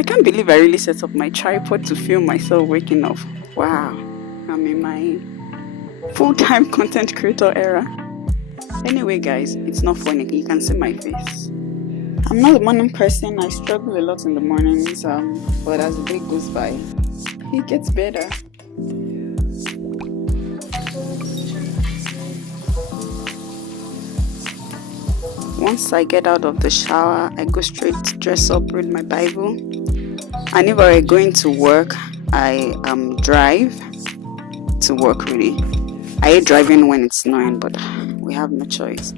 I can't believe I really set up my tripod to film myself waking up. Wow, I'm in my full-time content creator era. Anyway, guys, it's not funny. You can see my face. I'm not a morning person. I struggle a lot in the mornings, but as the day goes by, it gets better. Once I get out of the shower, I go straight to dress up, read my Bible. And if I going to work, I drive to work really. I hate driving when it's snowing, but we have no choice.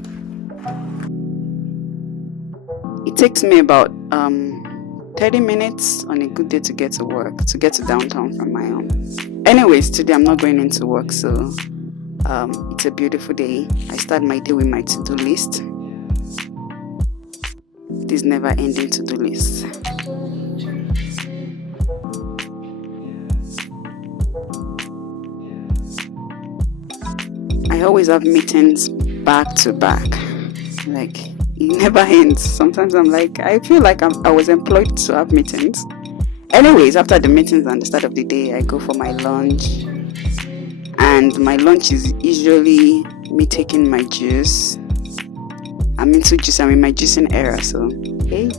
It takes me about 30 minutes on a good day to get to work, to get to downtown from my home. Anyways, today I'm not going into work, so it's a beautiful day. I start my day with my to-do list. This never-ending to-do list. I always have meetings back to back. Like, it never ends. Sometimes I'm like, I feel like I was employed to have meetings. Anyways, after the meetings and the start of the day, I go for my lunch. And my lunch is usually me taking my juice. I'm into juice. I'm in my juicing era, so hey.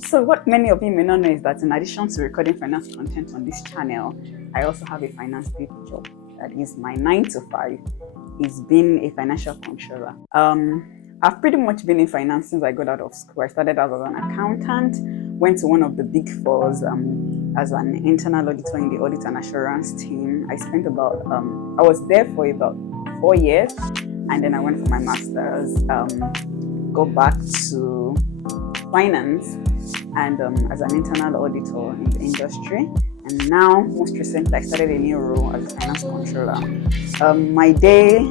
So what many of you may not know is that in addition to recording finance content on this channel, I also have a finance paid job. That is my 9 to 5 is being a financial controller. I've pretty much been in finance since I got out of school. I started out as an accountant, went to one of the big fours as an internal auditor in the audit and assurance team. I spent about, I was there for about 4 years, and then I went for my master's, go back to finance and as an internal auditor in the industry. And now, most recently, I started a new role as a finance controller. My day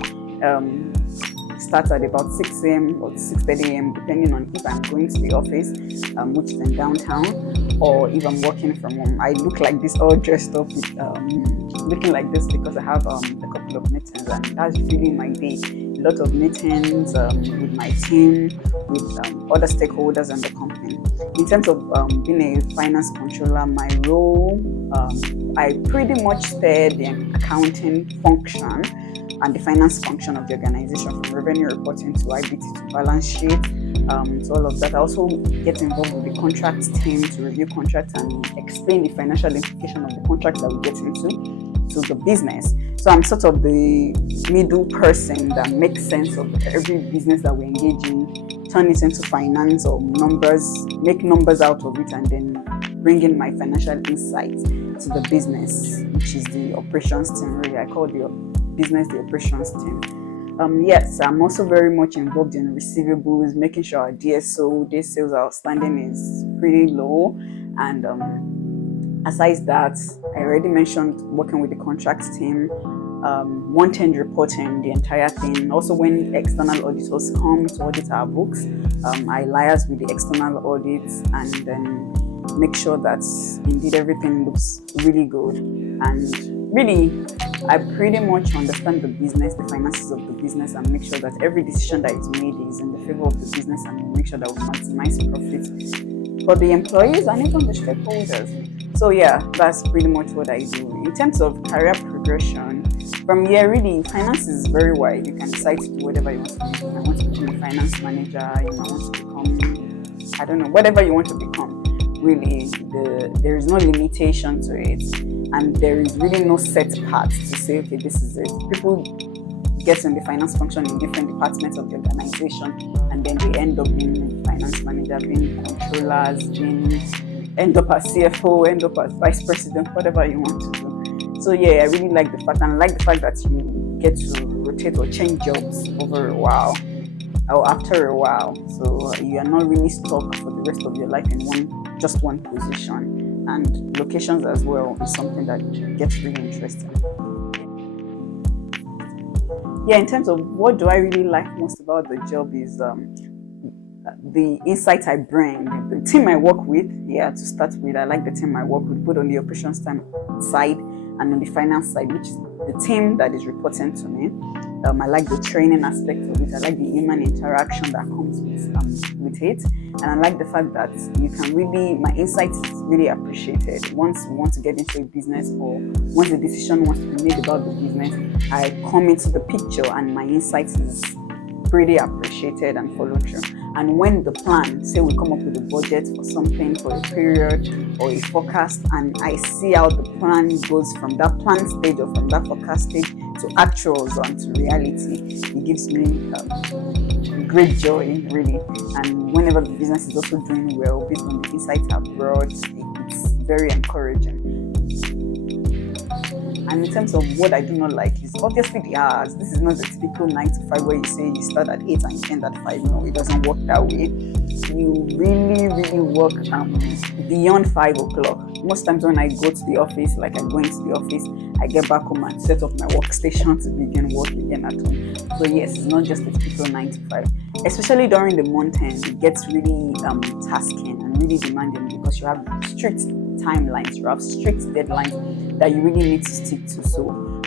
starts at about 6 a.m. or 6:30 a.m. depending on if I'm going to the office, which is in downtown, or if I'm working from home. I look like this, all dressed up with looking like this because I have a couple of meetings, and that's really my day. A lot of meetings with my team, with other stakeholders in the company. In terms of being a finance controller, my role, I pretty much steer the accounting function and the finance function of the organization, from revenue reporting to IBT to balance sheet, to all of that. I also get involved with the contracts team to review contracts and explain the financial implication of the contracts that we get into to the business. So I'm sort of the middle person that makes sense of every business that we engage in, turn it into finance or numbers, make numbers out of it, and then bring in my financial insights to the business, which is the operations team. Really, I call the business the operations team. Yes, I'm also very much involved in receivables, making sure our DSO, day sales outstanding, is pretty low. And aside that, I already mentioned working with the contracts team, month-end reporting, the entire thing. Also, when external auditors come to audit our books, I liaise with the external audits and then make sure that indeed everything looks really good. And really, I pretty much understand the business, the finances of the business, and make sure that every decision that is made is in the favor of the business, and make sure that we maximize profit for the employees and even the stakeholders. So yeah, that's pretty much what I do. In terms of career progression, from here, really, finance is very wide. You can decide to do whatever you want to do. You might want to become a finance manager, you might want to become, I don't know, whatever you want to become. Really, there is no limitation to it, and there is really no set path to say, okay, this is it. People get in the finance function in different departments of the organization, and then they end up being finance manager, being controllers, end up as CFO, end up as vice president, whatever you want to do. So yeah, I really like the fact, and I like the fact that you get to rotate or change jobs over a while, or after a while. So you are not really stuck for the rest of your life in just one position. And locations as well is something that gets really interesting. yeah, in terms of what do I really like most about the job is the insight I bring, the team I work with. Yeah, to start with, I like the team I work with, both on the operations time side and on the finance side, which is the team that is reporting to me. I like the training aspect of it. I like the human interaction that comes with it, and I like the fact that you can really, my insight is really appreciated. Once you want to get into a business, or once a decision wants to be made about the business, I come into the picture, and my insight is pretty appreciated and followed through. And when the plan, say we come up with a budget for something for a period or a forecast, and I see how the plan goes from that plan stage or from that forecast stage to actuals and to reality, it gives me great joy, really. And whenever the business is also doing well, based on the insights I've brought, it's very encouraging. And in terms of what I do not like is obviously the hours. This is not the typical 9 to 5 where you say you start at 8 and you end at 5. No, it doesn't work that way. You really, really work beyond 5 o'clock. Most times when I go to the office, like I go into the office, I get back home and set up my workstation to begin work again at home. So yes, it's not just a typical 9 to 5. Especially during the month end, it gets really tasking and really demanding because you have strict timelines, you have strict deadlines that you really need to stick to. So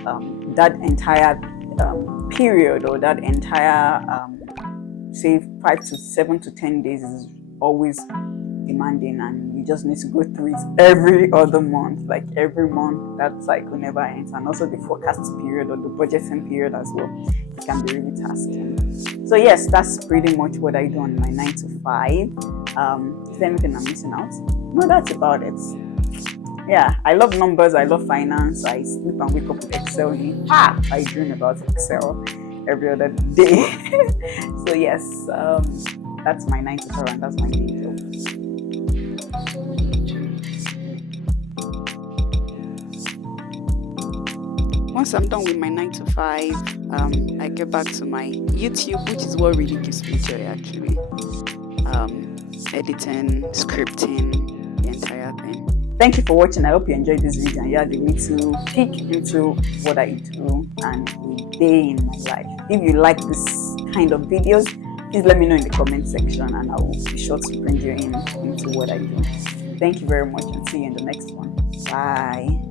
that entire period, or that entire say 5 to 7 to 10 days, is always demanding, and you just need to go through it every other month. Like every month, that cycle never ends. And also the forecast period or the budgeting period as well, it can be really tasking. So yes, that's pretty much what I do on my 9 to 5. Is there anything I'm missing out? No, that's about it. Yeah, I love numbers, I love finance. I sleep and wake up with Excel. I dream about Excel every other day. So yes, that's my 9 to 5, and that's my day job. Once I'm done with my 9 to 5, I get back to my YouTube, which is what really gives me joy actually. Editing, scripting, the entire thing. Thank you for watching. I hope you enjoyed this video and you had a little peek into what I do and a day in my life. If you like this kind of videos, please let me know in the comment section, and I will be sure to bring you into what I do. Thank you very much, and see you in the next one. Bye.